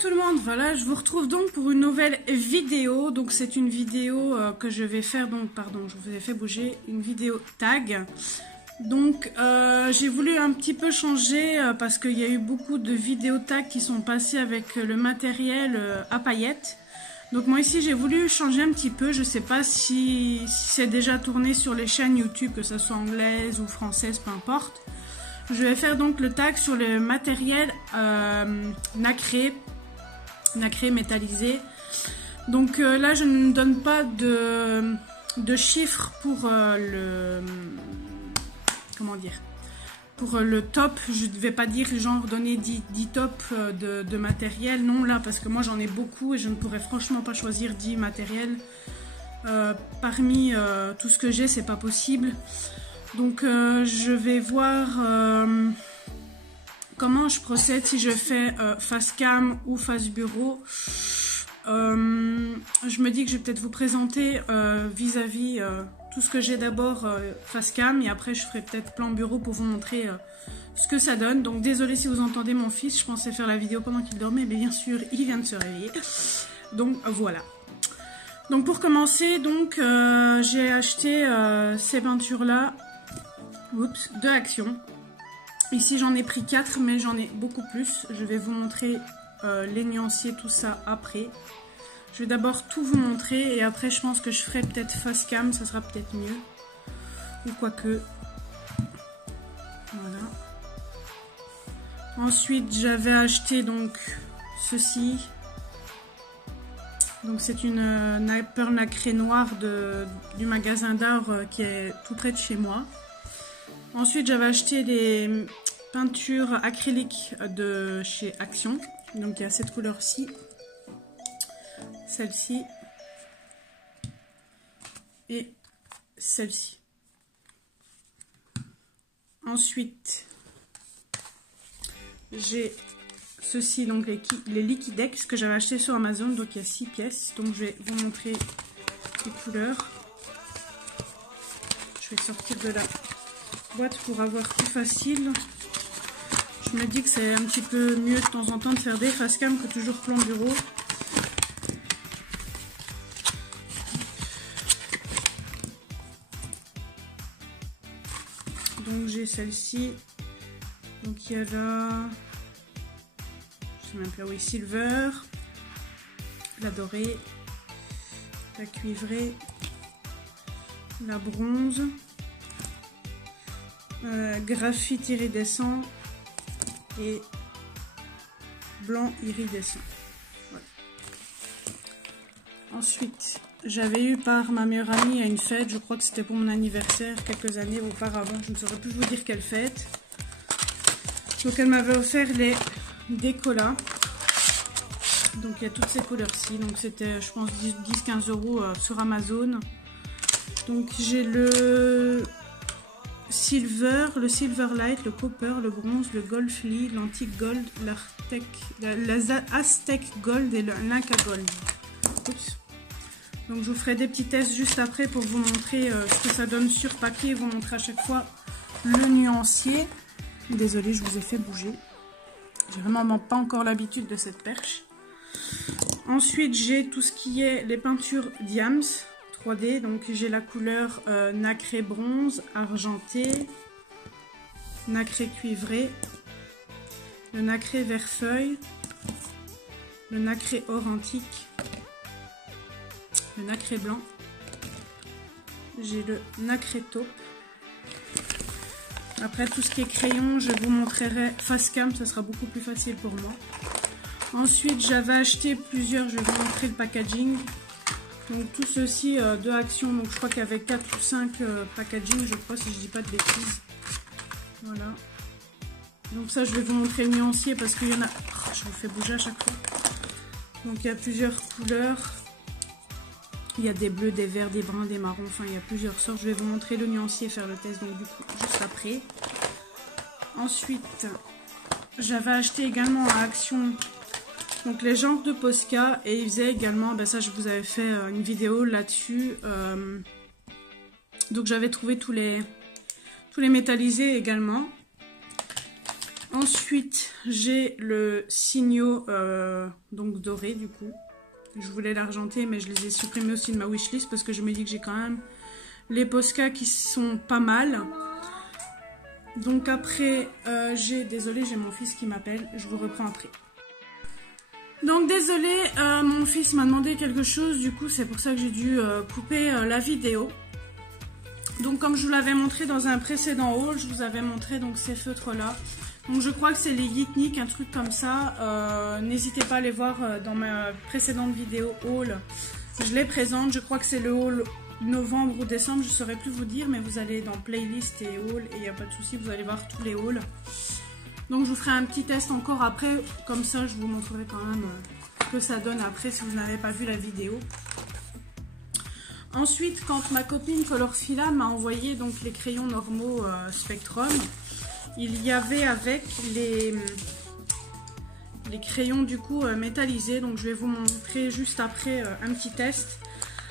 tout le monde, voilà, je vous retrouve donc pour une nouvelle vidéo. Donc c'est une vidéo que je vais faire, donc pardon, je vous ai fait bouger, une vidéo tag. Donc j'ai voulu un petit peu changer parce qu'il y a eu beaucoup de vidéos tag qui sont passées avec le matériel à paillettes. Donc moi ici j'ai voulu changer un petit peu, je sais pas si c'est déjà tourné sur les chaînes YouTube, que ce soit anglaise ou française, peu importe. Je vais faire donc le tag sur le matériel nacré métallisé. Donc là je ne donne pas de chiffres pour pour le top. Je ne vais pas dire genre donner 10 tops de matériel, non là, parce que moi j'en ai beaucoup et je ne pourrais franchement pas choisir 10 matériels parmi tout ce que j'ai, c'est pas possible. Donc je vais voir comment je procède, si je fais face cam ou face bureau. Je me dis que je vais peut-être vous présenter vis-à-vis tout ce que j'ai d'abord face cam, et après je ferai peut-être plan bureau pour vous montrer ce que ça donne. Donc désolé si vous entendez mon fils, je pensais faire la vidéo pendant qu'il dormait, mais bien sûr il vient de se réveiller. Donc voilà. Donc pour commencer, donc j'ai acheté ces peintures là. Oups, de Action. Ici j'en ai pris 4, mais j'en ai beaucoup plus. Je vais vous montrer les nuanciers, tout ça après. Je vais d'abord tout vous montrer et après je pense que je ferai peut-être face cam, ça sera peut-être mieux. Ou quoique. Voilà. Ensuite j'avais acheté donc ceci. Donc c'est une perle nacrée noire du magasin d'art qui est tout près de chez moi. Ensuite, j'avais acheté les peintures acryliques de chez Action. Donc, il y a cette couleur-ci, celle-ci et celle-ci. Ensuite, j'ai ceci, donc les Liquidex que j'avais acheté sur Amazon. Donc, il y a 6 pièces. Donc, je vais vous montrer les couleurs. Je vais sortir de la boîte pour avoir plus facile. Je me dis que c'est un petit peu mieux de temps en temps de faire des face cam que toujours plan bureau. Donc j'ai celle-ci. Donc il y a la, je sais même pas, oui, silver, la dorée, la cuivrée, la bronze, graphite iridescent et blanc iridescent. Voilà. Ensuite, j'avais eu par ma meilleure amie à une fête, je crois que c'était pour mon anniversaire quelques années auparavant, je ne saurais plus vous dire quelle fête. Donc elle m'avait offert les décollats. Donc il y a toutes ces couleurs-ci, donc c'était je pense 10-15 € sur Amazon. Donc j'ai le silver, le silverlight, le copper, le bronze, le gold flea, l'antique gold, l'aztec gold et le l'inca gold. Oups. Donc je vous ferai des petits tests juste après pour vous montrer ce que ça donne sur papier et vous montrer à chaque fois le nuancier. Désolée, je vous ai fait bouger. J'ai vraiment pas encore l'habitude de cette perche. Ensuite j'ai tout ce qui est les peintures Diams 3D, donc j'ai la couleur nacré bronze, argenté, nacré cuivré, le nacré vert feuille, le nacré or antique, le nacré blanc, j'ai le nacré taupe. Après tout ce qui est crayon, je vous montrerai face cam, ça sera beaucoup plus facile pour moi. Ensuite j'avais acheté plusieurs, je vais vous montrer le packaging. Donc tout ceci de Action, donc je crois qu'il y avait 4 ou 5 packaging, je crois, si je dis pas de bêtises. Voilà. Donc ça je vais vous montrer le nuancier parce qu'il y en a, oh, je vous fais bouger à chaque fois. Donc il y a plusieurs couleurs. Il y a des bleus, des verts, des bruns, des marrons, enfin il y a plusieurs sortes. Je vais vous montrer le nuancier, faire le test, donc du coup juste après. Ensuite, j'avais acheté également à Action donc les genres de Posca, et ils faisaient également, ben ça je vous avais fait une vidéo là-dessus. Donc j'avais trouvé tous les métallisés également. Ensuite, j'ai le Signo donc doré du coup. Je voulais l'argenter, mais je les ai supprimés aussi de ma wishlist parce que je me dis que j'ai quand même les Posca qui sont pas mal. Donc après, désolé, j'ai mon fils qui m'appelle. Je vous reprends après. Donc désolé, mon fils m'a demandé quelque chose. Du coup, c'est pour ça que j'ai dû couper la vidéo. Donc comme je vous l'avais montré dans un précédent haul, je vous avais montré donc ces feutres là. Donc je crois que c'est les Yitnik, un truc comme ça. N'hésitez pas à les voir dans ma précédente vidéo haul. Je les présente, je crois que c'est le haul novembre ou décembre, je ne saurais plus vous dire, mais vous allez dans playlist et haul et il n'y a pas de souci, vous allez voir tous les hauls. Donc je vous ferai un petit test encore après, comme ça je vous montrerai quand même ce que ça donne après si vous n'avez pas vu la vidéo. Ensuite, quand ma copine Colorfila m'a envoyé donc les crayons normaux Spectrum, il y avait avec les crayons du coup métallisés. Donc je vais vous montrer juste après un petit test.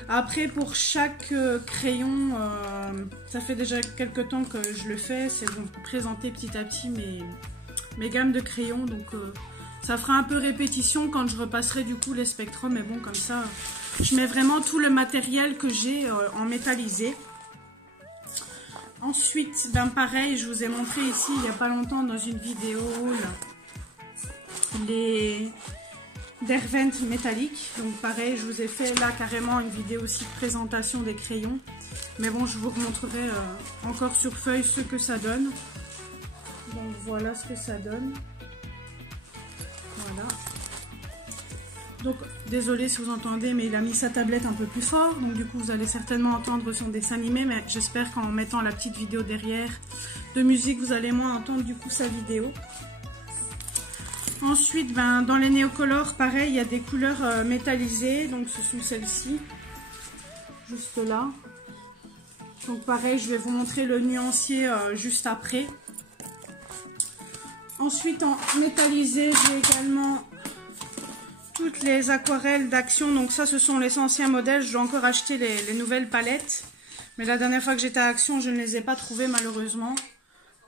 Après pour chaque crayon, ça fait déjà quelques temps que je le fais. C'est pour présenter petit à petit mes gammes de crayons. Donc ça fera un peu répétition quand je repasserai du coup les Spectrum. Mais bon, comme ça, je mets vraiment tout le matériel que j'ai en métallisé. Ensuite, ben pareil, je vous ai montré ici il n'y a pas longtemps dans une vidéo les Derwent métalliques. Donc pareil, je vous ai fait là carrément une vidéo aussi de présentation des crayons. Mais bon, je vous remontrerai encore sur feuille ce que ça donne. Donc voilà ce que ça donne. Voilà. Donc désolé si vous entendez, mais il a mis sa tablette un peu plus fort. Donc du coup vous allez certainement entendre son dessin animé. Mais j'espère qu'en mettant la petite vidéo derrière de musique, vous allez moins entendre du coup sa vidéo. Ensuite, ben, dans les néocolores, pareil, il y a des couleurs métallisées. Donc ce sont celles-ci. Juste là. Donc pareil, je vais vous montrer le nuancier juste après. Ensuite, en métallisé, j'ai également toutes les aquarelles d'Action. Donc ça, ce sont les anciens modèles. Je dois encore acheter les nouvelles palettes. Mais la dernière fois que j'étais à Action, je ne les ai pas trouvées malheureusement.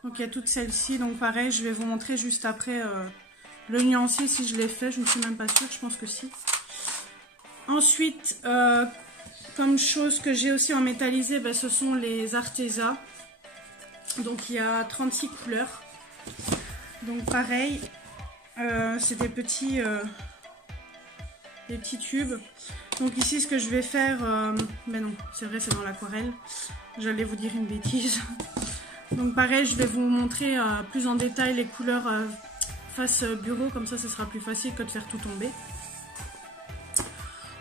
Donc il y a toutes celles-ci. Donc pareil, je vais vous montrer juste après le nuancier si je l'ai fait. Je ne suis même pas sûre, je pense que si. Ensuite, comme chose que j'ai aussi en métallisé, ben, ce sont les Arteza. Donc il y a 36 couleurs. Donc pareil, c'est des petits tubes. Donc ici ce que je vais faire, mais non c'est vrai c'est dans l'aquarelle, j'allais vous dire une bêtise. Donc pareil, je vais vous montrer plus en détail les couleurs face bureau, comme ça ce sera plus facile que de faire tout tomber.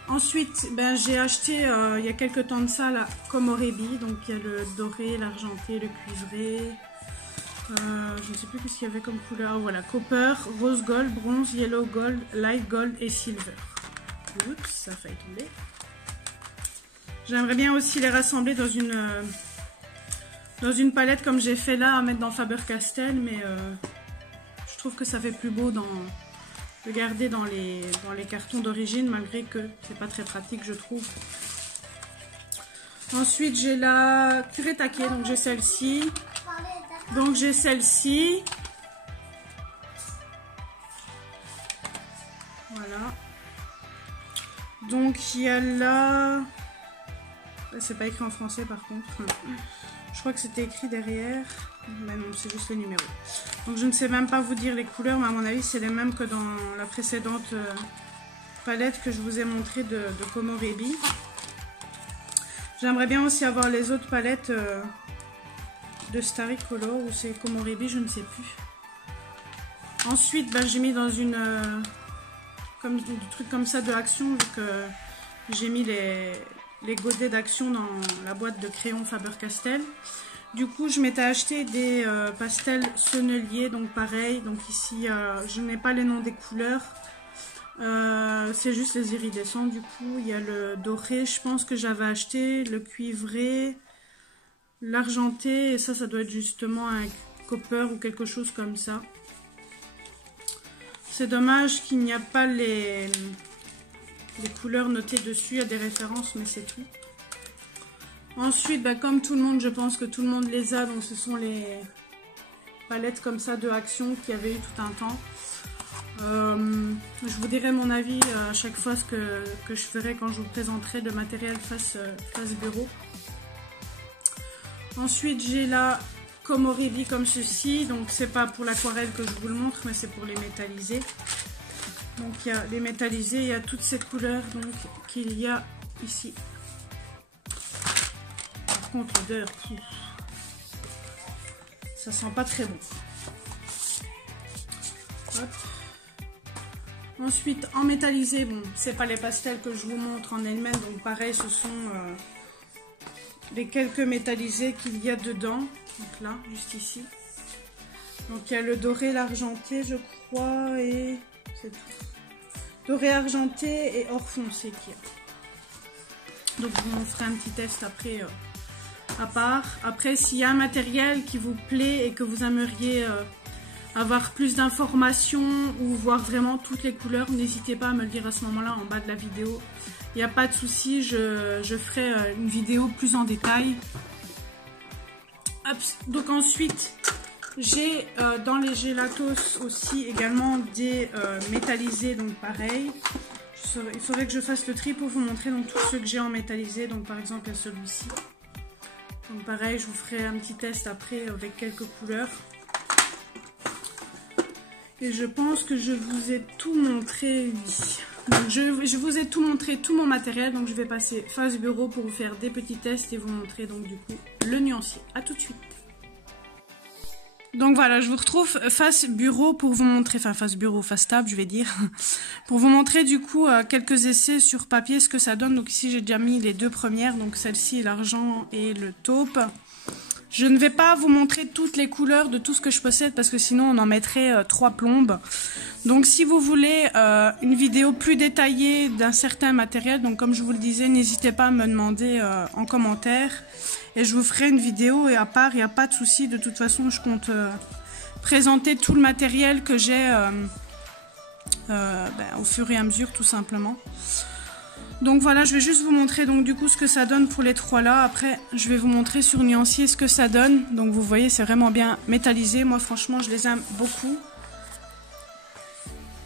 Ensuite, ben, j'ai acheté il y a quelques temps de ça la Komorebi. Donc il y a le doré, l'argenté, le cuivré. Je ne sais plus ce qu'il y avait comme couleur. Voilà, copper, rose gold, bronze, yellow gold, light gold et silver. Oups, ça a failli tomber. J'aimerais bien aussi les rassembler dans une palette comme j'ai fait là, à mettre dans Faber-Castell, mais je trouve que ça fait plus beau de garder dans les cartons d'origine, malgré que c'est pas très pratique, je trouve. Ensuite, j'ai la Kuretake, donc j'ai celle-ci. Donc j'ai celle-ci. Voilà. Donc il y a là... C'est pas écrit en français par contre. Je crois que c'était écrit derrière. Mais non, c'est juste les numéros. Donc je ne sais même pas vous dire les couleurs, mais à mon avis c'est les mêmes que dans la précédente palette que je vous ai montré de Komorebi. J'aimerais bien aussi avoir les autres palettes de Starry Color ou c'est Komorebi, je ne sais plus. Ensuite, ben, j'ai mis dans du truc comme ça de Action, vu que j'ai mis les godets d'Action dans la boîte de crayons Faber-Castell. Du coup, je m'étais acheté des pastels senneliers, donc pareil. Donc ici, je n'ai pas les noms des couleurs. C'est juste les iridescents. Du coup, il y a le doré, je pense que j'avais acheté, le cuivré, l'argenté, et ça doit être justement un copper ou quelque chose comme ça. C'est dommage qu'il n'y a pas les couleurs notées dessus, il y a des références, mais c'est tout. Ensuite, bah, comme tout le monde, je pense que tout le monde les a, donc ce sont les palette comme ça de Action qu'il y avait eu tout un temps. Je vous dirai mon avis à chaque fois ce que je ferai quand je vous présenterai le matériel face bureau. Ensuite j'ai la Komorivi comme ceci, donc c'est pas pour l'aquarelle que je vous le montre, mais c'est pour les métallisés. Donc il y a les métallisés, il y a toutes ces couleurs donc qu'il y a ici. Par contre l'odeur, ça sent pas très bon. Hop. Ensuite en métallisé, bon c'est pas les pastels que je vous montre en elles-mêmes, donc pareil ce sont les quelques métallisés qu'il y a dedans. Donc là, juste ici. Donc il y a le doré, l'argenté, je crois, et c'est tout. Doré, argenté et or foncé qu'il y a. Donc je vous ferai un petit test après à part. Après, s'il y a un matériel qui vous plaît et que vous aimeriez avoir plus d'informations ou voir vraiment toutes les couleurs, n'hésitez pas à me le dire à ce moment-là en bas de la vidéo. Il n'y a pas de souci, je ferai une vidéo plus en détail. Hop. Donc ensuite, j'ai dans les gélatos aussi également des métallisés, donc pareil. Il faudrait que je fasse le tri pour vous montrer donc tous ceux que j'ai en métallisé. Donc par exemple, il y a celui-ci. Donc pareil, je vous ferai un petit test après avec quelques couleurs. Et je pense que je vous ai tout montré, oui. Donc je vous ai tout montré, tout mon matériel, donc je vais passer face bureau pour vous faire des petits tests et vous montrer donc du coup le nuancier. A tout de suite. Donc voilà, je vous retrouve face bureau pour vous montrer, enfin face bureau, face table je vais dire, pour vous montrer du coup quelques essais sur papier ce que ça donne. Donc ici j'ai déjà mis les deux premières, donc celle-ci l'argent et le taupe. Je ne vais pas vous montrer toutes les couleurs de tout ce que je possède parce que sinon on en mettrait 3 plombes. Donc si vous voulez une vidéo plus détaillée d'un certain matériel, donc comme je vous le disais, n'hésitez pas à me demander en commentaire. Et je vous ferai une vidéo et à part, il n'y a pas de souci. De toute façon, je compte présenter tout le matériel que j'ai au fur et à mesure tout simplement. Donc voilà, je vais juste vous montrer donc du coup ce que ça donne pour les 3 là. Après, je vais vous montrer sur nuancier ce que ça donne. Donc vous voyez, c'est vraiment bien métallisé. Moi franchement, je les aime beaucoup.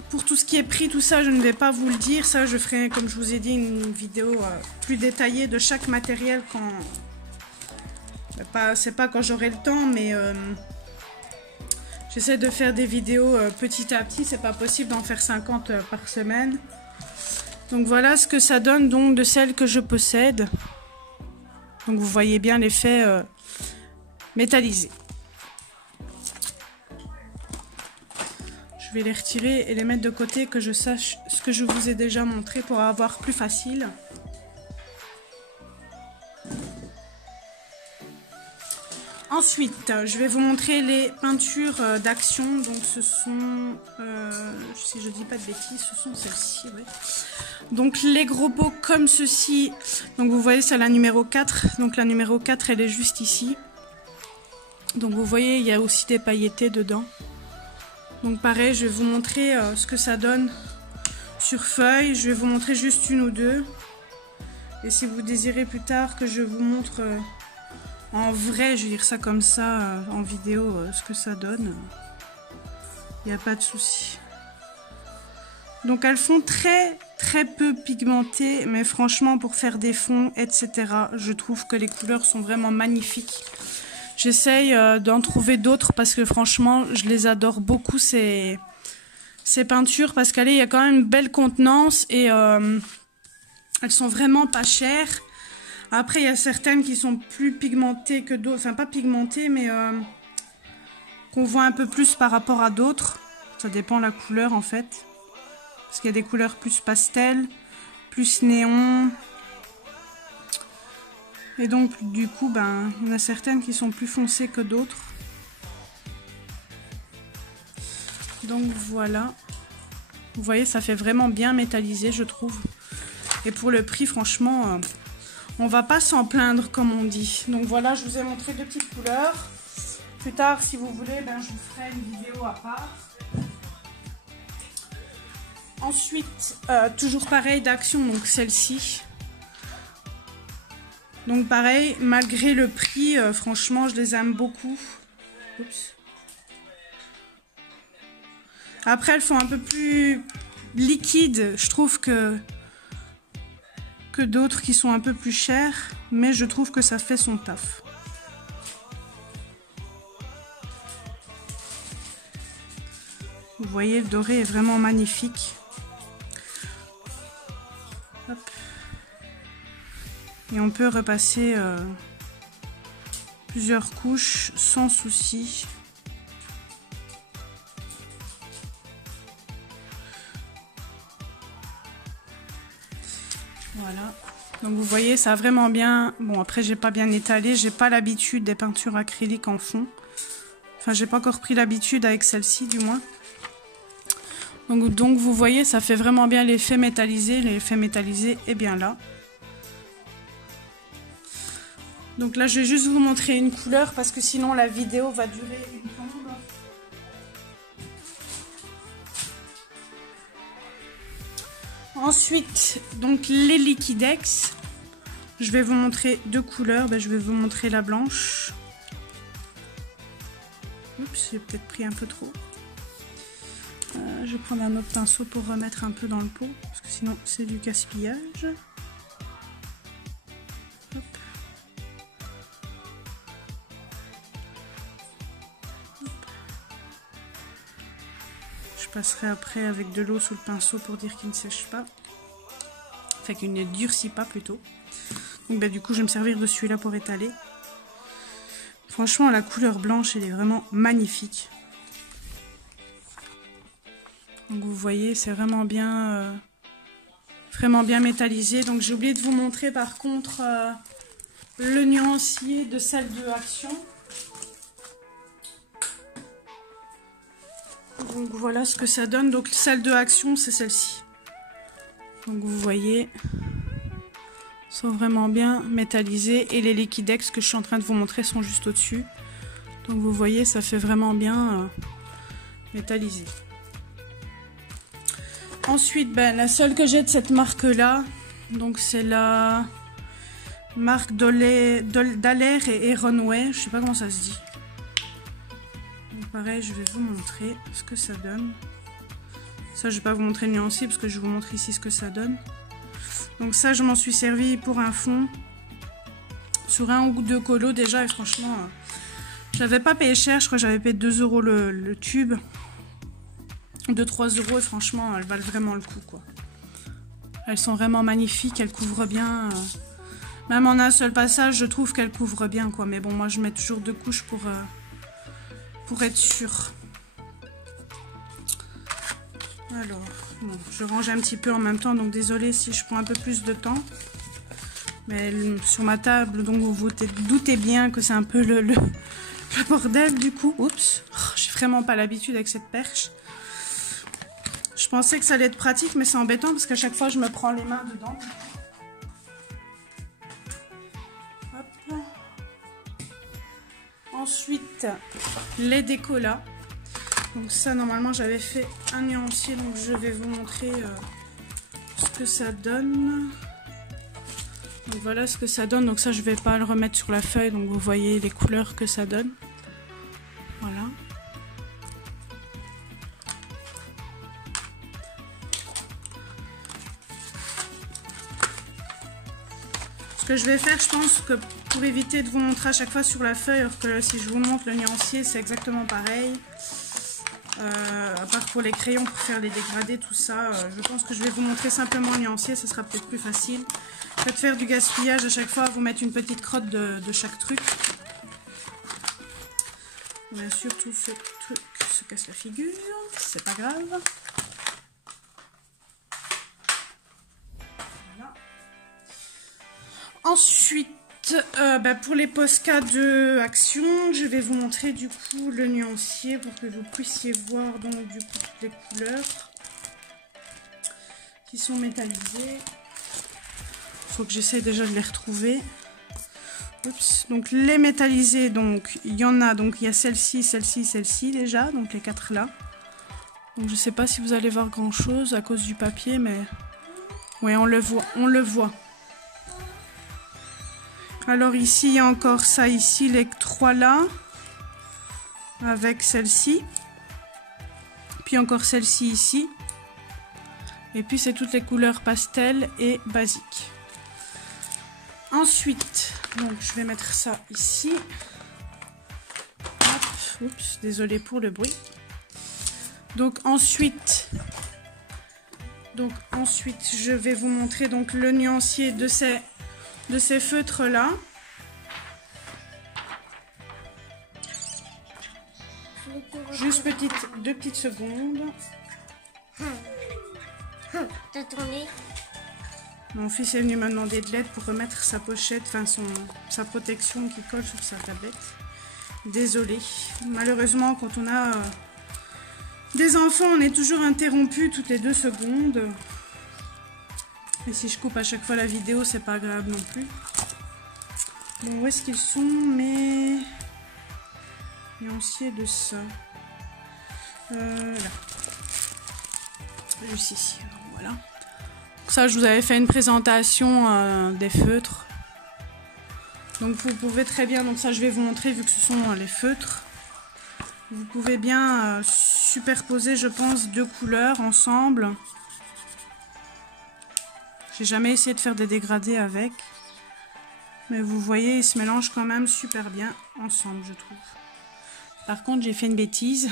Pour tout ce qui est prix, tout ça, je ne vais pas vous le dire. Ça, je ferai, comme je vous ai dit, une vidéo plus détaillée de chaque matériel quand... C'est pas quand j'aurai le temps, mais j'essaie de faire des vidéos petit à petit. C'est pas possible d'en faire 50 par semaine. Donc voilà ce que ça donne donc de celles que je possède. Donc vous voyez bien l'effet métallisé. Je vais les retirer et les mettre de côté, que je sache ce que je vous ai déjà montré pour avoir plus facile. Ensuite, je vais vous montrer les peintures d'Action. Donc ce sont, si je dis pas de bêtises, ce sont celles-ci. Ouais. Donc les gros pots comme ceci. Donc vous voyez, c'est la numéro 4. Donc la numéro 4, elle est juste ici. Donc vous voyez, il y a aussi des pailletés dedans. Donc pareil, je vais vous montrer ce que ça donne sur feuille. Je vais vous montrer juste une ou deux. Et si vous désirez plus tard que je vous montre... en vrai, je vais dire ça comme ça, en vidéo, ce que ça donne, il n'y a pas de souci. Donc elles font très peu pigmentées, mais franchement pour faire des fonds, etc., je trouve que les couleurs sont vraiment magnifiques. J'essaye d'en trouver d'autres parce que franchement, je les adore beaucoup ces peintures, parce qu'il y a quand même une belle contenance et elles sont vraiment pas chères. Après, il y a certaines qui sont plus pigmentées que d'autres. Enfin, pas pigmentées, mais qu'on voit un peu plus par rapport à d'autres. Ça dépend de la couleur, en fait. Parce qu'il y a des couleurs plus pastel, plus néon. Et donc, du coup, ben, il y en a certaines qui sont plus foncées que d'autres. Donc, voilà. Vous voyez, ça fait vraiment bien métallisé, je trouve. Et pour le prix, franchement... on va pas s'en plaindre comme on dit. Donc voilà, je vous ai montré deux petites couleurs. Plus tard, si vous voulez, ben, je vous ferai une vidéo à part. Ensuite, toujours pareil d'Action, donc celle-ci. Donc pareil, malgré le prix, franchement, je les aime beaucoup. Oups. Après, elles font un peu plus liquides, je trouve, que d'autres qui sont un peu plus chères. Mais je trouve que ça fait son taf. Vous voyez, le doré est vraiment magnifique. Hop. Et on peut repasser plusieurs couches sans souci. Voilà. Donc vous voyez, ça a vraiment bien... Bon, après, j'ai pas bien étalé. J'ai pas l'habitude des peintures acryliques en fond. Enfin, j'ai pas encore pris l'habitude avec celle-ci, du moins. Donc vous voyez, ça fait vraiment bien l'effet métallisé. L'effet métallisé est bien là. Donc là, je vais juste vous montrer une couleur parce que sinon la vidéo va durer une tombe. Ensuite, donc les Liquidex. Je vais vous montrer deux couleurs. Je vais vous montrer la blanche. Oups, j'ai peut-être pris un peu trop. Je vais prendre un autre pinceau pour remettre un peu dans le pot, parce que sinon c'est du gaspillage. Hop. Hop. Je passerai après avec de l'eau sous le pinceau pour dire qu'il ne sèche pas. Enfin qu'il ne durcit pas plutôt. Donc du coup je vais me servir de celui-là pour étaler. Franchement la couleur blanche elle est vraiment magnifique. Donc vous voyez, c'est vraiment bien métallisé. Donc j'ai oublié de vous montrer par contre le nuancier de celle de Action. Donc voilà ce que ça donne. Donc celle de Action, c'est celle-ci. Donc vous voyez, sont vraiment bien métallisés. Et les Liquidex que je suis en train de vous montrer sont juste au-dessus. Donc vous voyez, ça fait vraiment bien métallisé. Ensuite, la seule que j'ai de cette marque-là, donc c'est la marque Daler et Runway. Je sais pas comment ça se dit. Donc pareil, je vais vous montrer ce que ça donne. Ça, je vais pas vous montrer le nuancier parce que je vous montre ici ce que ça donne. Donc ça, je m'en suis servi pour un fond sur un ou deux colos déjà. Et franchement, je l'avais pas payé cher. Je crois que j'avais payé 2 € le tube. De 3 € et franchement elles valent vraiment le coup quoi. Elles sont vraiment magnifiques, elles couvrent bien. Même en un seul passage je trouve qu'elles couvrent bien quoi. Mais bon moi je mets toujours 2 couches pour être sûre. Alors bon, je range un petit peu en même temps donc désolée si je prends un peu plus de temps. Mais sur ma table donc vous vous doutez bien que c'est un peu le bordel du coup. Oups, j'ai vraiment pas l'habitude avec cette perche. Je pensais que ça allait être pratique, mais c'est embêtant parce qu'à chaque fois, je me prends les mains dedans. Hop. Ensuite, les décollats. Donc ça, normalement, j'avais fait un nuancier, donc je vais vous montrer ce que ça donne. Donc voilà ce que ça donne. Donc ça, je vais pas le remettre sur la feuille, donc vous voyez les couleurs que ça donne. Voilà. Ce que je vais faire, je pense que pour éviter de vous montrer à chaque fois sur la feuille, alors que si je vous montre le nuancier, c'est exactement pareil. À part pour les crayons, pour faire les dégradés, tout ça, je pense que je vais vous montrer simplement le nuancier, ça sera peut-être plus facile. Faites faire du gaspillage à chaque fois, vous mettre une petite crotte de chaque truc. Bien sûr, tout ce truc se casse la figure, c'est pas grave. Ensuite, pour les Posca de Action, je vais vous montrer du coup le nuancier pour que vous puissiez voir donc du coup toutes les couleurs qui sont métallisées. Il faut que j'essaye déjà de les retrouver. Oups. Donc les métallisés, donc il y en a, donc il y a celle-ci, celle-ci, celle-ci déjà, donc les 4 là. Donc je sais pas si vous allez voir grand chose à cause du papier, mais ouais, on le voit, on le voit. Alors ici, il y a encore ça ici, les 3 là, avec celle-ci, puis encore celle-ci ici. Et puis c'est toutes les couleurs pastel et basiques. Ensuite, donc je vais mettre ça ici. Hop, oups, désolé pour le bruit. Donc ensuite, je vais vous montrer donc le nuancier de ces feutres là. Juste deux petites secondes. T'as tourné? Mon fils est venu me demander de l'aide pour remettre sa pochette, enfin sa protection qui colle sur sa tablette. Désolée. Malheureusement, quand on a des enfants, on est toujours interrompu toutes les 2 secondes. Et si je coupe à chaque fois la vidéo, c'est pas grave non plus. Bon, où est-ce qu'ils sont mes nuanciers de ça? Là. Juste ici. Alors, voilà. Donc ça, je vous avais fait une présentation des feutres. Donc vous pouvez très bien, donc ça je vais vous montrer vu que ce sont les feutres. Vous pouvez bien superposer, je pense, 2 couleurs ensemble. J'ai jamais essayé de faire des dégradés avec. Mais vous voyez, ils se mélangent quand même super bien ensemble, je trouve. Par contre, j'ai fait une bêtise.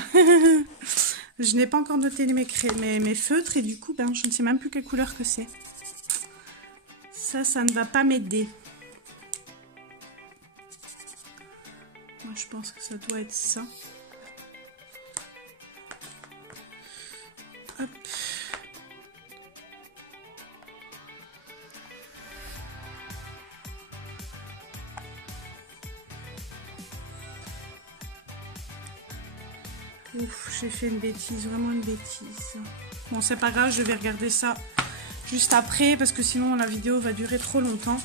Je n'ai pas encore noté mes feutres et du coup, ben, je ne sais même plus quelle couleur que c'est. Ça ne va pas m'aider. Moi, je pense que ça doit être ça. Hop. Ouf, j'ai fait une bêtise, vraiment une bêtise. Bon, c'est pas grave, je vais regarder ça juste après parce que sinon la vidéo va durer trop longtemps.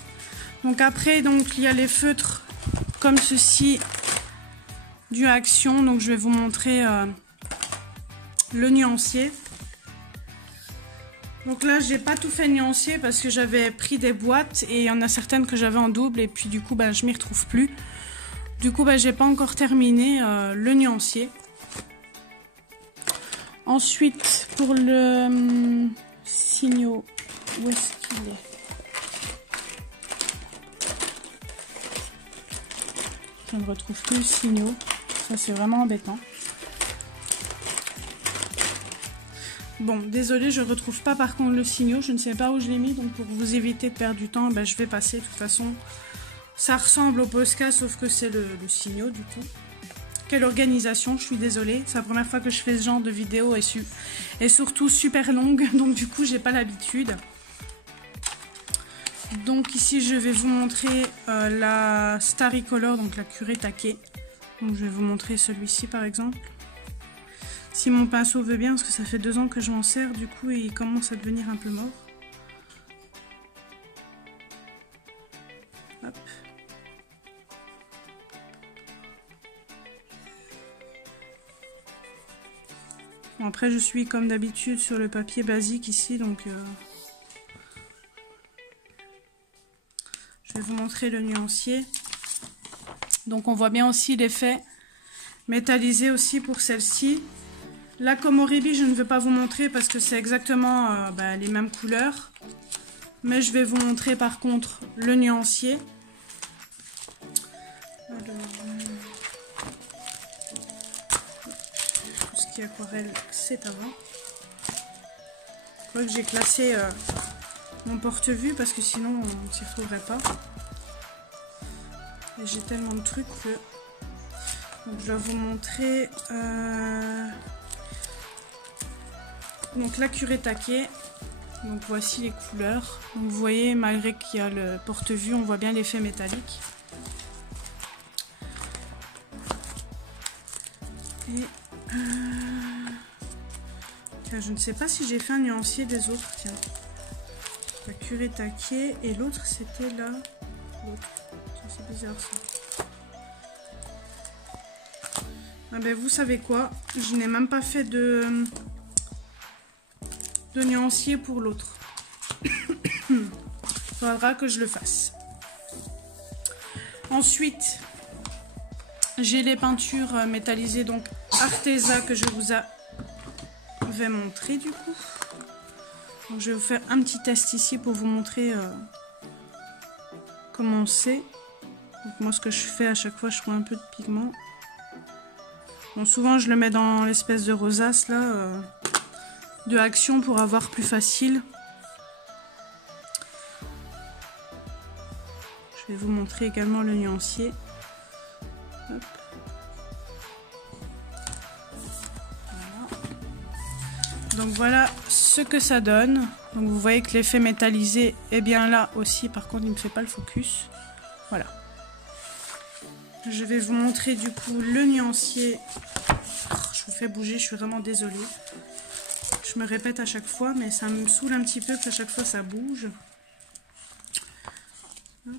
Donc après, donc il y a les feutres comme ceci du Action. Donc je vais vous montrer le nuancier. Donc là, j'ai pas tout fait nuancier parce que j'avais pris des boîtes et il y en a certaines que j'avais en double et puis du coup, ben, je m'y retrouve plus. Du coup, ben, j'ai pas encore terminé le nuancier. Ensuite, pour le signaux, où est-ce qu'il est? Je ne retrouve plus le signaux. Ça, c'est vraiment embêtant. Bon, désolé, je ne retrouve pas par contre le signaux. Je ne sais pas où je l'ai mis. Donc, pour vous éviter de perdre du temps, ben, je vais passer. De toute façon, ça ressemble au Posca, sauf que c'est le signaux du coup. Quelle organisation, je suis désolée. C'est la première fois que je fais ce genre de vidéo et surtout super longue. Donc du coup, j'ai pas l'habitude. Donc ici, je vais vous montrer la Starry Color, donc la curée taquée. Donc je vais vous montrer celui-ci par exemple. Si mon pinceau veut bien, parce que ça fait 2 ans que je m'en sers, du coup, il commence à devenir un peu mort. Hop. Bon, après, je suis comme d'habitude sur le papier basique ici, donc je vais vous montrer le nuancier. Donc on voit bien aussi l'effet métallisé aussi pour celle-ci. La Komoribi, je ne vais pas vous montrer parce que c'est exactement les mêmes couleurs. Mais je vais vous montrer par contre le nuancier. Alors, tout ce qui est aquarelle, c'est avant. Je crois que j'ai classé mon porte-vue parce que sinon on ne s'y retrouverait pas. Et j'ai tellement de trucs que donc, je vais vous montrer donc la curée taquée. Donc voici les couleurs. Donc, vous voyez, malgré qu'il y a le porte-vue, on voit bien l'effet métallique. Et tiens, je ne sais pas si j'ai fait un nuancier des autres. Tiens, la curée taquée et l'autre c'était là. C'est bizarre ça. Ah ben, vous savez quoi, je n'ai même pas fait de nuancier pour l'autre. Il faudra que je le fasse. Ensuite, j'ai les peintures métallisées, donc Arteza, que je vous vais montrer du coup. Donc, je vais vous faire un petit test ici pour vous montrer comment c'est. Donc, moi ce que je fais à chaque fois, je prends un peu de pigment. Bon, souvent je le mets dans l'espèce de rosace là de Action pour avoir plus facile. Je vais vous montrer également le nuancier. Hop. Donc voilà ce que ça donne. Donc vous voyez que l'effet métallisé est bien là aussi. Par contre il ne me fait pas le focus. Voilà. Je vais vous montrer du coup le nuancier. Je vous fais bouger, je suis vraiment désolée. Je me répète à chaque fois, mais ça me saoule un petit peu qu'à chaque fois ça bouge. Hop.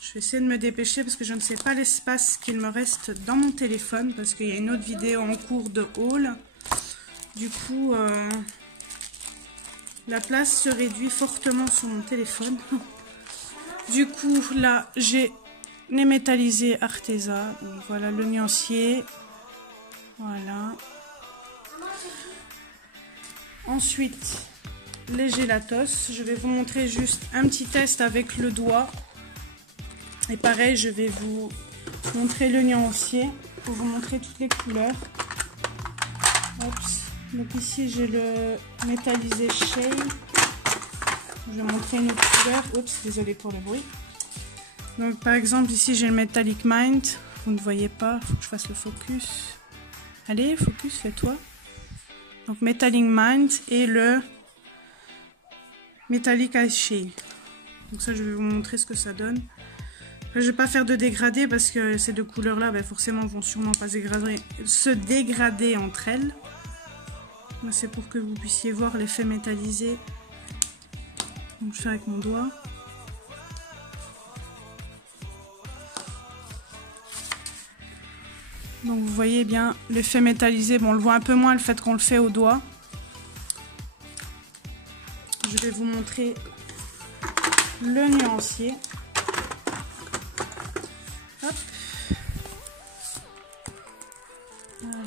Je vais essayer de me dépêcher parce que je ne sais pas l'espace qu'il me reste dans mon téléphone. Parce qu'il y a une autre vidéo en cours de haul. Du coup, la place se réduit fortement sur mon téléphone. Du coup, là, j'ai les métallisés Arteza. Donc, voilà le nuancier. Voilà. Ensuite, les gélatos. Je vais vous montrer juste un petit test avec le doigt. Et pareil, je vais vous montrer le nuancier pour vous montrer toutes les couleurs. Oups. Donc ici, j'ai le métallisé Shade. Je vais montrer une autre couleur. Oups, désolé pour le bruit. Donc par exemple, ici, j'ai le Metallic Mind. Vous ne voyez pas, il faut que je fasse le focus. Allez, focus, fais-toi. Donc Metallic Mind et le Metallic Ice Shade. Donc ça, je vais vous montrer ce que ça donne. Je ne vais pas faire de dégradé parce que ces deux couleurs-là, ben, forcément, vont sûrement pas se dégrader entre elles. C'est pour que vous puissiez voir l'effet métallisé. Donc, je fais avec mon doigt. Donc vous voyez bien l'effet métallisé. Bon, on le voit un peu moins le fait qu'on le fait au doigt. Je vais vous montrer le nuancier. Hop. Alors.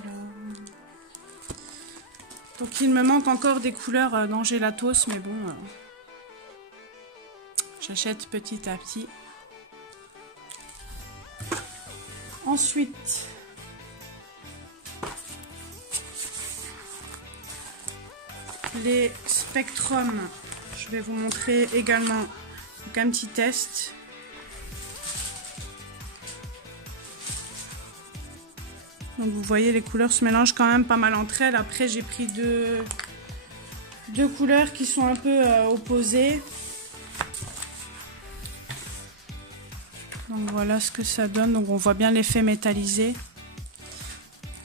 Donc il me manque encore des couleurs dans Gélatos, mais bon, j'achète petit à petit. Ensuite, les Spectrum, je vais vous montrer également donc un petit test. Donc vous voyez, les couleurs se mélangent quand même pas mal entre elles. Après, j'ai pris deux couleurs qui sont un peu opposées. Donc voilà ce que ça donne. Donc on voit bien l'effet métallisé.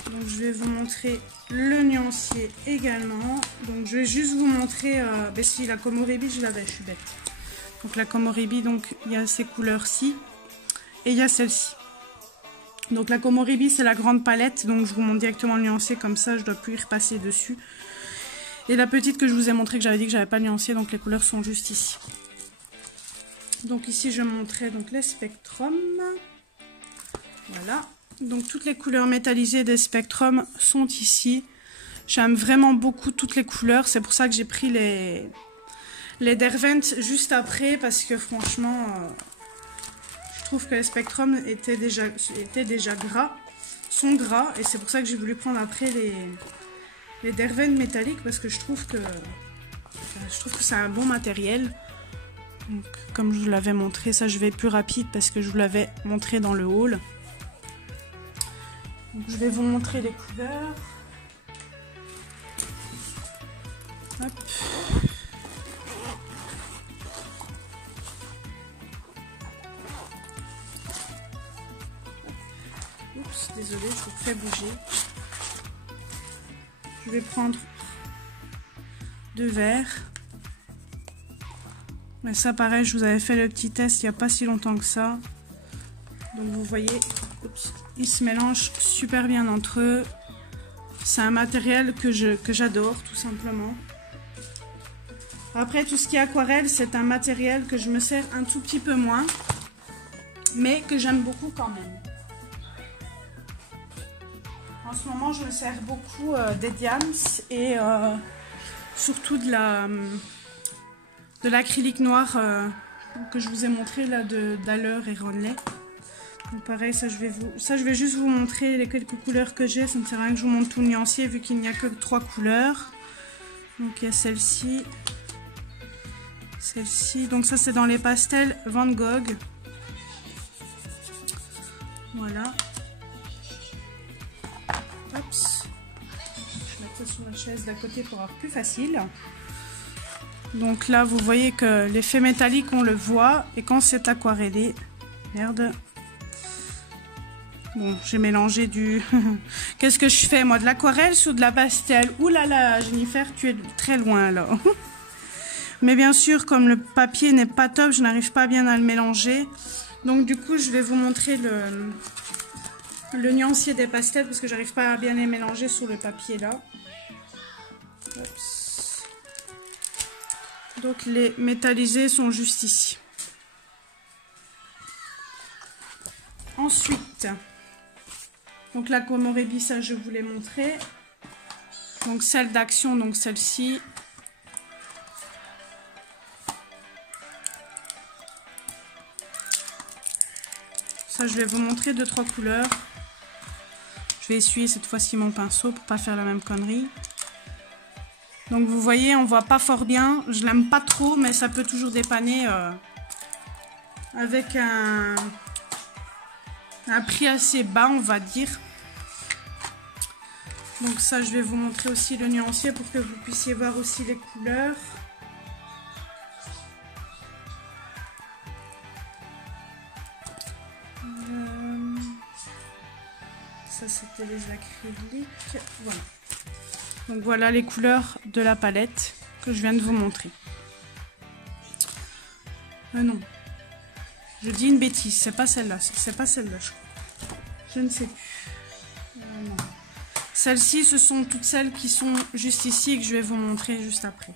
Donc je vais vous montrer le nuancier également. Donc je vais juste vous montrer, si la Komorebi je l'avais, je suis bête. Donc la Komorebi, donc il y a ces couleurs-ci et il y a celle-ci. Donc la Komorebi c'est la grande palette, donc je vous montre directement le nuancier comme ça, je ne dois plus y repasser dessus. Et la petite que je vous ai montré, que j'avais dit que j'avais pas le nuancier, donc les couleurs sont juste ici. Donc ici je montrais donc les Spectrum. Voilà. Donc toutes les couleurs métallisées des Spectrum sont ici. J'aime vraiment beaucoup toutes les couleurs. C'est pour ça que j'ai pris les Derwent juste après. Parce que franchement, je trouve que les Spectrum étaient déjà gras. Sont gras. Et c'est pour ça que j'ai voulu prendre après les Derwent métalliques. Parce que je trouve que c'est un bon matériel. Donc, comme je vous l'avais montré, ça je vais plus rapide parce que je vous l'avais montré dans le haul. Donc, je vais vous montrer les couleurs. Hop. Oups, désolé, je vous fais bouger. Je vais prendre deux verres. Mais ça pareil, je vous avais fait le petit test il n'y a pas si longtemps que ça. Donc vous voyez, oups, ils se mélangent super bien entre eux. C'est un matériel que j'adore tout simplement. Après tout ce qui est aquarelle, c'est un matériel que je me sers un tout petit peu moins. Mais que j'aime beaucoup quand même. en ce moment, je me sers beaucoup des Diams et surtout de l'acrylique noir que je vous ai montré là d'Aller et Ronley. Donc pareil, ça je vais juste vous montrer les quelques couleurs que j'ai. Ça ne sert à rien que je vous montre tout le nuancier vu qu'il n'y a que 3 couleurs. Donc il y a celle-ci. Celle-ci. Donc ça c'est dans les pastels Van Gogh. Voilà. Oups. Je vais mettre ça sur la chaise d'à côté pour avoir plus facile. Donc là vous voyez que l'effet métallique on le voit. Et quand c'est aquarellé, merde. Bon, j'ai mélangé du... Qu'est-ce que je fais, moi? De l'aquarelle ou de la pastel? Ouh là là, Jennifer, tu es très loin, là. Mais bien sûr, comme le papier n'est pas top, je n'arrive pas bien à le mélanger. Donc, du coup, je vais vous montrer le nuancier des pastels parce que j'arrive pas à bien les mélanger sur le papier, là. Oups. Donc, les métallisés sont juste ici. Ensuite... Donc la Komorebi, ça je vous l'ai montré. Donc celle d'action, donc celle-ci. Ça je vais vous montrer 2-3 couleurs. Je vais essuyer cette fois-ci mon pinceau pour pas faire la même connerie. Donc vous voyez, on voit pas fort bien. Je l'aime pas trop, mais ça peut toujours dépanner avec un prix assez bas, on va dire. Donc ça, je vais vous montrer aussi le nuancier pour que vous puissiez voir aussi les couleurs. Ça, c'était les acryliques. Voilà. Donc voilà les couleurs de la palette que je viens de vous montrer. Non. Je dis une bêtise, c'est pas celle-là. C'est pas celle-là, je crois. Je ne sais plus. Non. Celles-ci, ce sont toutes celles qui sont juste ici et que je vais vous montrer juste après.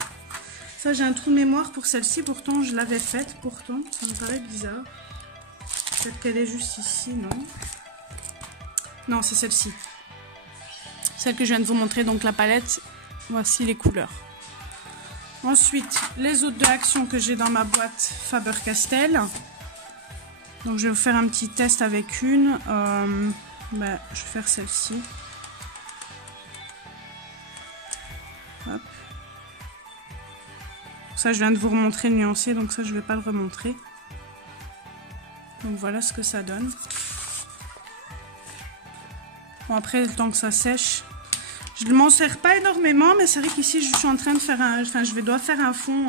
Ça, j'ai un trou de mémoire pour celle-ci. Pourtant, je l'avais faite. Pourtant, ça me paraît bizarre. Peut-être qu'elle est juste ici, non? Non, c'est celle-ci. Celle que je viens de vous montrer, donc la palette. Voici les couleurs. Ensuite, les autres de Action que j'ai dans ma boîte Faber-Castell. Donc, je vais vous faire un petit test avec une. Je vais faire celle-ci. Hop. Ça, je viens de vous remontrer le nuancier, donc ça, je ne vais pas le remontrer. Donc, voilà ce que ça donne. Bon, après, le temps que ça sèche, je ne m'en sers pas énormément, mais c'est vrai qu'ici, je suis en train de faire un... Enfin, je dois faire un fond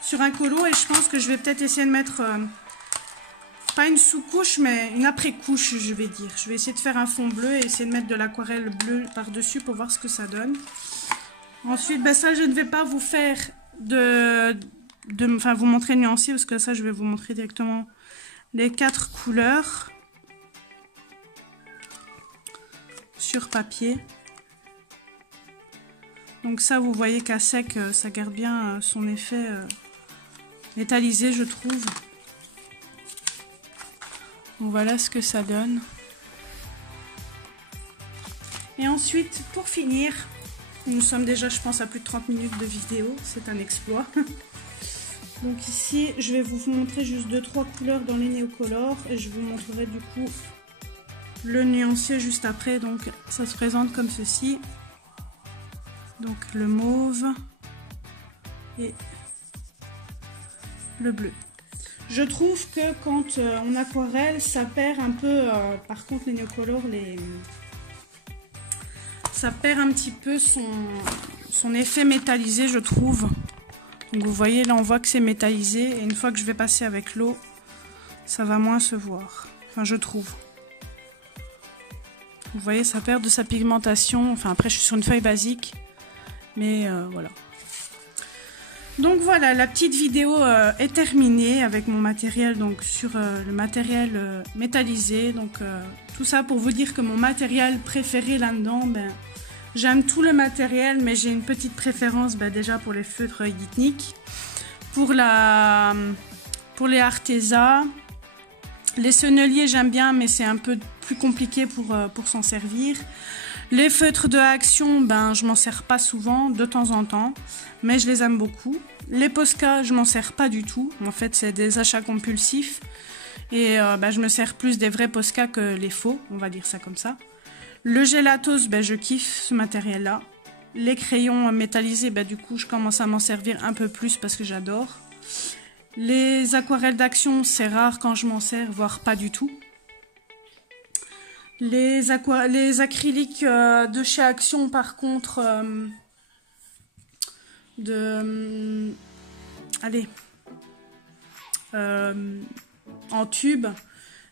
sur un colo et je pense que je vais peut-être essayer de mettre... pas une sous-couche, mais une après-couche, je vais dire. Je vais essayer de faire un fond bleu et essayer de mettre de l'aquarelle bleue par-dessus pour voir ce que ça donne. Ensuite, ben ça, je ne vais pas vous faire enfin, vous montrer le nuancier parce que ça, je vais vous montrer directement les 4 couleurs sur papier. Donc ça, vous voyez qu'à sec, ça garde bien son effet métallisé, je trouve. Donc voilà ce que ça donne. Et ensuite, pour finir, nous sommes déjà, je pense, à plus de 30 minutes de vidéo. C'est un exploit. Donc ici, je vais vous montrer juste 2-3 couleurs dans les néocolores. Et je vous montrerai du coup le nuancier juste après. Donc ça se présente comme ceci. Donc le mauve et le bleu. Je trouve que quand on aquarelle, ça perd un peu, par contre les néocolores, ça perd un petit peu son effet métallisé, je trouve. Donc vous voyez, là on voit que c'est métallisé et une fois que je vais passer avec l'eau, ça va moins se voir. Enfin, je trouve. Vous voyez, ça perd de sa pigmentation. Enfin, après, je suis sur une feuille basique, mais voilà. Donc voilà, la petite vidéo est terminée avec mon matériel, donc sur le matériel métallisé. Donc tout ça pour vous dire que mon matériel préféré là-dedans, j'aime tout le matériel, mais j'ai une petite préférence déjà pour les feutres Gitnik, pour les Arteza Les senneliers, j'aime bien, mais c'est un peu plus compliqué pour s'en servir. Les feutres de Action, ben, je m'en sers pas souvent, de temps en temps, mais je les aime beaucoup. Les Posca, je m'en sers pas du tout. En fait, c'est des achats compulsifs. Et ben, je me sers plus des vrais Posca que les faux, on va dire ça comme ça. Le Gelatos, ben, je kiffe ce matériel-là. Les crayons métallisés, ben, du coup, je commence à m'en servir un peu plus parce que j'adore. Les aquarelles d'Action, c'est rare quand je m'en sers, voire pas du tout. Les acryliques de chez Action, par contre, en tube,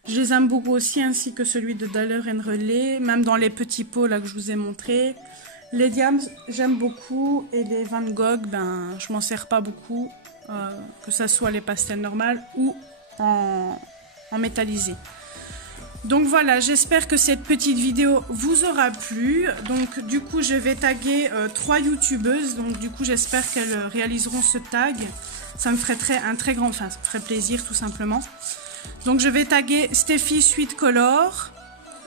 je les aime beaucoup aussi, ainsi que celui de Daler & Relais, même dans les petits pots là que je vous ai montré. Les diams, j'aime beaucoup, et les Van Gogh, ben, je m'en sers pas beaucoup, que ce soit les pastels normales ou en métallisé. Donc voilà, j'espère que cette petite vidéo vous aura plu. Donc du coup, je vais taguer 3 youtubeuses. Donc du coup, j'espère qu'elles réaliseront ce tag. Ça me ferait ça me ferait plaisir tout simplement. Donc je vais taguer Steffi Sweet Color,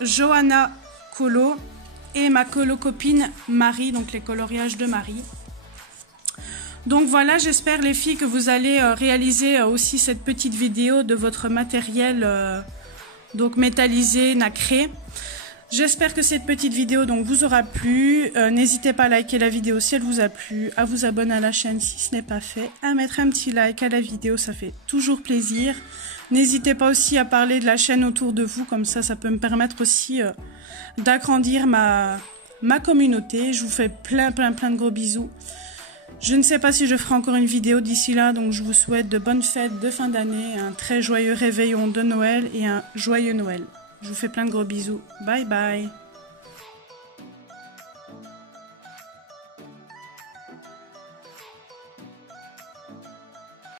Johanna Colo et ma colo-copine Marie, donc les coloriages de Marie. Donc voilà, j'espère les filles que vous allez réaliser aussi cette petite vidéo de votre matériel donc métallisé, nacré. J'espère que cette petite vidéo donc vous aura plu. N'hésitez pas à liker la vidéo si elle vous a plu, à vous abonner à la chaîne si ce n'est pas fait, à mettre un petit like à la vidéo, ça fait toujours plaisir. N'hésitez pas aussi à parler de la chaîne autour de vous, comme ça peut me permettre aussi d'agrandir ma communauté. Je vous fais plein de gros bisous. Je ne sais pas si je ferai encore une vidéo d'ici là, donc je vous souhaite de bonnes fêtes de fin d'année, un très joyeux réveillon de Noël et un joyeux Noël. Je vous fais plein de gros bisous. Bye bye.